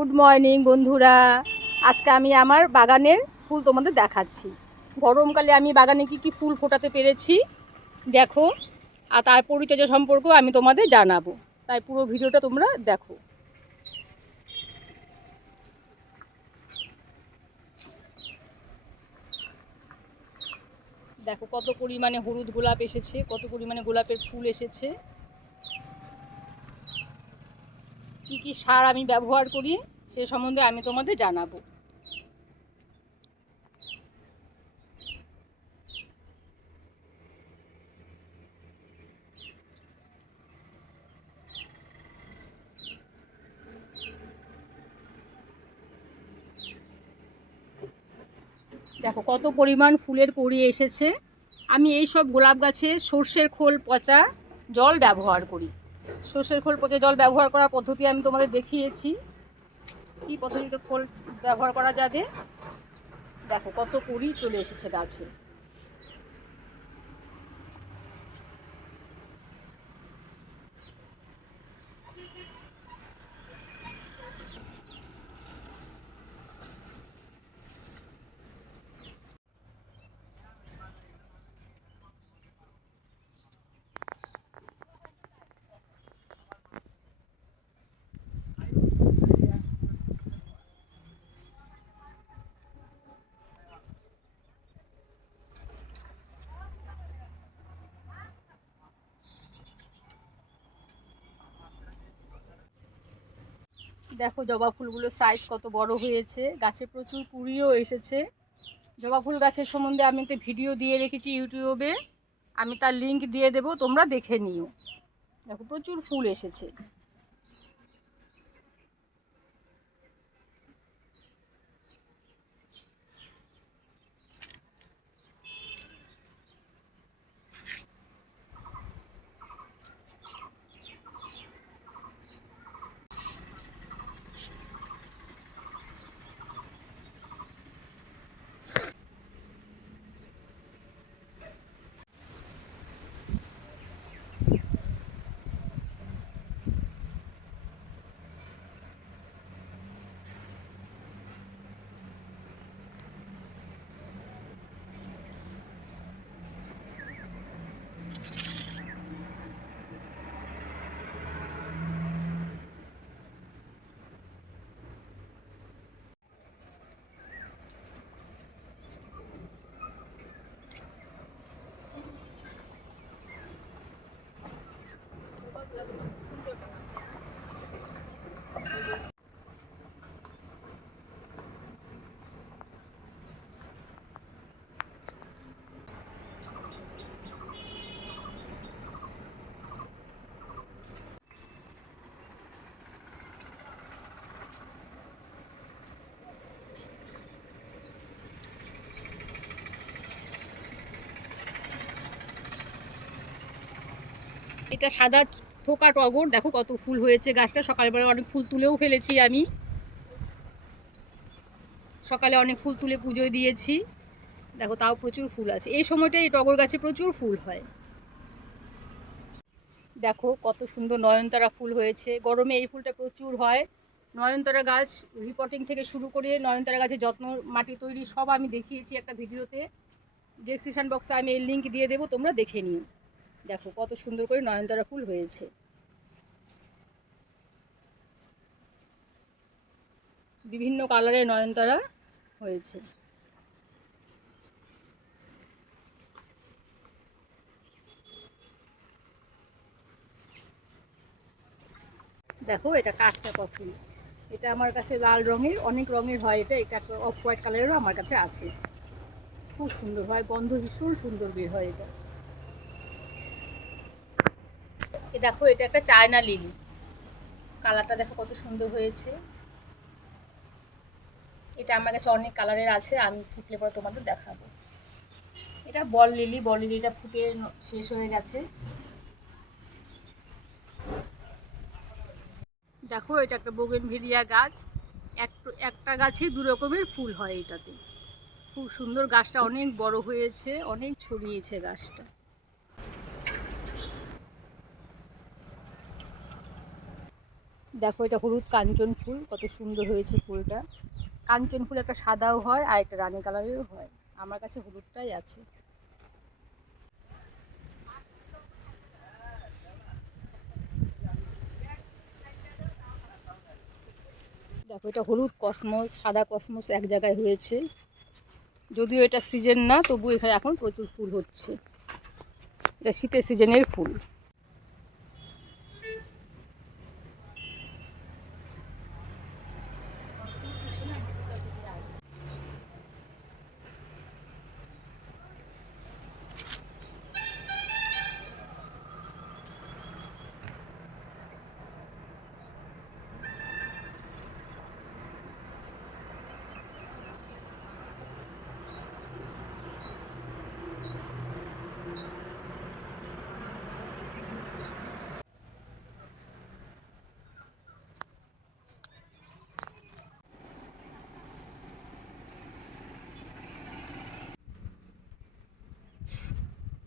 Good morning বন্ধুরা। আজকে আমি আমার বাগানের ফুল তোমাদের দেখাচ্ছি। গরমকালে আমি বাগানে কি ফুল ফোটাতে পেরেছি দেখো, আর তার পরিচর্যা সম্পর্ক আমি তোমাদের জানাবো, তাই পুরো ভিডিওটা তোমরা দেখো। দেখো কত পরিমাণে হলুদ গোলাপ এসেছে, কত পরিমাণে গোলাপের ফুল এসেছে। কি কি সার আমি ব্যবহার করি সে সম্বন্ধে আমি তোমাদের জানাবো। দেখো কত পরিমাণ ফুলের কড়ি এসেছে। আমি এই সব গোলাপ গাছে সর্ষের খোল পচা জল ব্যবহার করি। সর্ষের খোল পচা জল ব্যবহার করার পদ্ধতি আমি তোমাদের দেখিয়েছি, কী পদ্ধতিতে খোল ব্যবহার করা যাবে। দেখো কত কড়ি চলে এসেছে গাছে। দেখো জবা ফুলগুলোর সাইজ কত বড় হয়েছে, গাছে প্রচুর কুড়িও এসেছে। জবা ফুল গাছের সম্বন্ধে আমি একটা ভিডিও দিয়ে রেখেছি ইউটিউবে, আমি তার লিংক দিয়ে দেবো, তোমরা দেখে নিও। দেখো প্রচুর ফুল এসেছে। এটা সাদা থোকা টগর, দেখো কত ফুল হয়েছে গাছটা। সকালবেলা অনেক ফুল তুলেও ফেলেছি আমি, সকালে অনেক ফুল তুলে পুজোয় দিয়েছি। দেখো তাও প্রচুর ফুল আছে, এই সময়টায় এই টগর গাছে প্রচুর ফুল হয়। দেখো কত সুন্দর নয়নতারা ফুল হয়েছে, গরমে এই ফুলটা প্রচুর হয়। নয়নতারা গাছ রিপোর্টিং থেকে শুরু করে নয়নতারা গাছের যত্ন, মাটি তৈরি সব আমি দেখিয়েছি একটা ভিডিওতে। ডেসক্রিপশন বক্সে আমি এই লিঙ্ক দিয়ে দেবো, তোমরা দেখে নিও। দেখো কত সুন্দর করে নয়নতারা ফুল হয়েছে, বিভিন্ন কালারের নয়নতারা হয়েছে। দেখো এটা কাঠচাপা ফুল, এটা আমার কাছে লাল রঙের, অনেক রঙের হয় এটা, এটা একটা অফ হোয়াইট কালারেরও আমার কাছে আছে। খুব সুন্দর হয়, গন্ধ ভীষণ সুন্দর বের হয় এটা। দেখো এটা একটা চায়না লিলি, কালারটা দেখো কত সুন্দর হয়েছে। এটা আমার কাছে অনেক কালারের আছে, আমি ফুটলে পরে তোমাদের দেখাবো। এটা বল লিলি, বল লিলিটা ফুটে শেষ হয়ে গেছে। দেখো এটা একটা বোগেনভেলিয়া গাছ, একটা গাছে দু রকমের ফুল হয় এটাতে। খুব সুন্দর, গাছটা অনেক বড় হয়েছে, অনেক ছড়িয়েছে গাছটা। দেখো এটা হলুদ কাঞ্চন ফুল, কত সুন্দর হয়েছে ফুলটা। কাঞ্চন ফুল একটা সাদাও হয় আর একটা রানী কালারেরও হয়, আমার কাছে হলুদটাই আছে। দেখো এটা হলুদ কসমস, সাদা কসমস এক জায়গায় হয়েছে। যদিও এটা সিজন না, তবু এখানে এখন প্রচুর ফুল হচ্ছে। এটা শীতের সিজনের ফুল।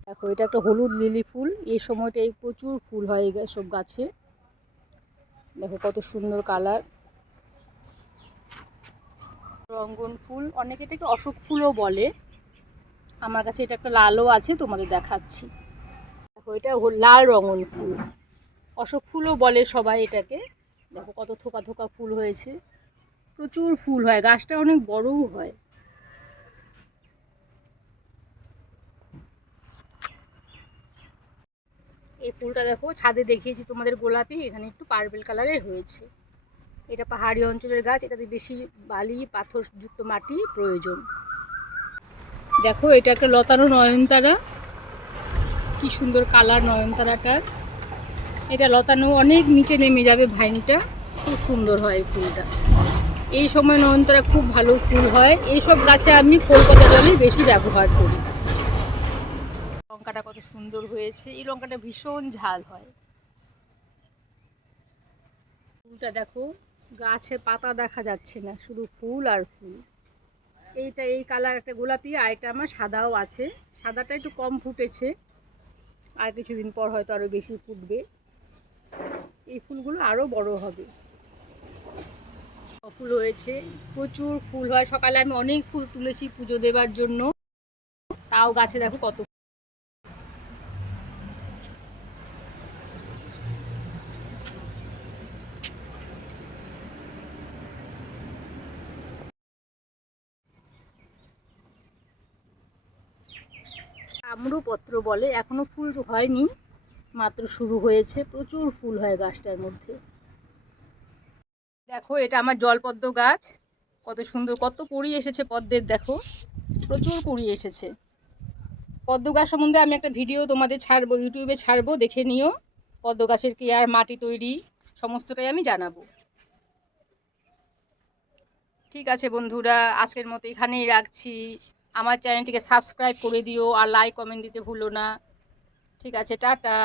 দেখো এটা একটা হলুদ লিলি ফুল, এই সময়টাই প্রচুর ফুল হয় সব গাছে। দেখো কত সুন্দর কালার। রঙ্গন ফুল, অনেকে এটাকে অশোক ফুলও বলে। আমার কাছে এটা একটা লালও আছে, তোমাদের দেখাচ্ছি। দেখো এটা লাল রঙন ফুল, অশোক ফুলও বলে সবাই এটাকে। দেখো কত থোকা থোকা ফুল হয়েছে, প্রচুর ফুল হয়, গাছটা অনেক বড়ও হয়। এই ফুলটা দেখো ছাদে দেখিয়েছি তোমাদের গোলাপি, এখানে একটু পার্পল কালারের হয়েছে। এটা পাহাড়ি অঞ্চলের গাছ, এটাতে বেশি বালি পাথরযুক্ত মাটি প্রয়োজন। দেখো এটা একটা লতানো নয়নতারা, কি সুন্দর কালার নয়নতারাটার। এটা লতানো অনেক নিচে নেমে যাবে ভাইনটা, খুব সুন্দর হয় এই ফুলটা। এই সময় নয়নতারা খুব ভালো ফুল হয়। এইসব গাছে আমি খোল পচা জলই বেশি ব্যবহার করি। লঙ্কাটা কত সুন্দর হয়েছে, এই লঙ্কাটা ভীষণ ঝাল হয়। ফুলটা দেখো, গাছে পাতা দেখা যাচ্ছে না, শুধু ফুল আর ফুল। এইটা এই কালার একটা গোলাপি, আর এটা আমার সাদাও আছে। সাদাটা একটু কম ফুটেছে, আর কিছুদিন পর হয়তো আরও বেশি ফুটবে। এই ফুলগুলো আরও বড় হবে। ফুল হয়েছে, প্রচুর ফুল হয়। সকালে আমি অনেক ফুল তুলেছি পুজো দেবার জন্য, তাও গাছে দেখো কত। তাম্রপত্র বলে, এখনো ফুল হয়নি, মাত্র শুরু হয়েছে। প্রচুর ফুল হয় গাছটার মধ্যে। দেখো এটা আমার জলপদ্ম গাছ, কত সুন্দর, কত কুড়ি এসেছে পদ্মের। দেখো প্রচুর কুড়ি এসেছে। পদ্ম গাছ সম্বন্ধে আমি একটা ভিডিও তোমাদের ছাড়বো, ইউটিউবে ছাড়বো, দেখে নিও। পদ্ম গাছের কেয়ার, মাটি তৈরি, সমস্তটাই আমি জানাবো। ঠিক আছে বন্ধুরা, আজকের মতো এখানেই রাখছি। আমার চ্যানেলটিকে সাবস্ক্রাইব করে দিও, আর লাইক কমেন্ট দিতে ভুলো না। ঠিক আছে, টাটা।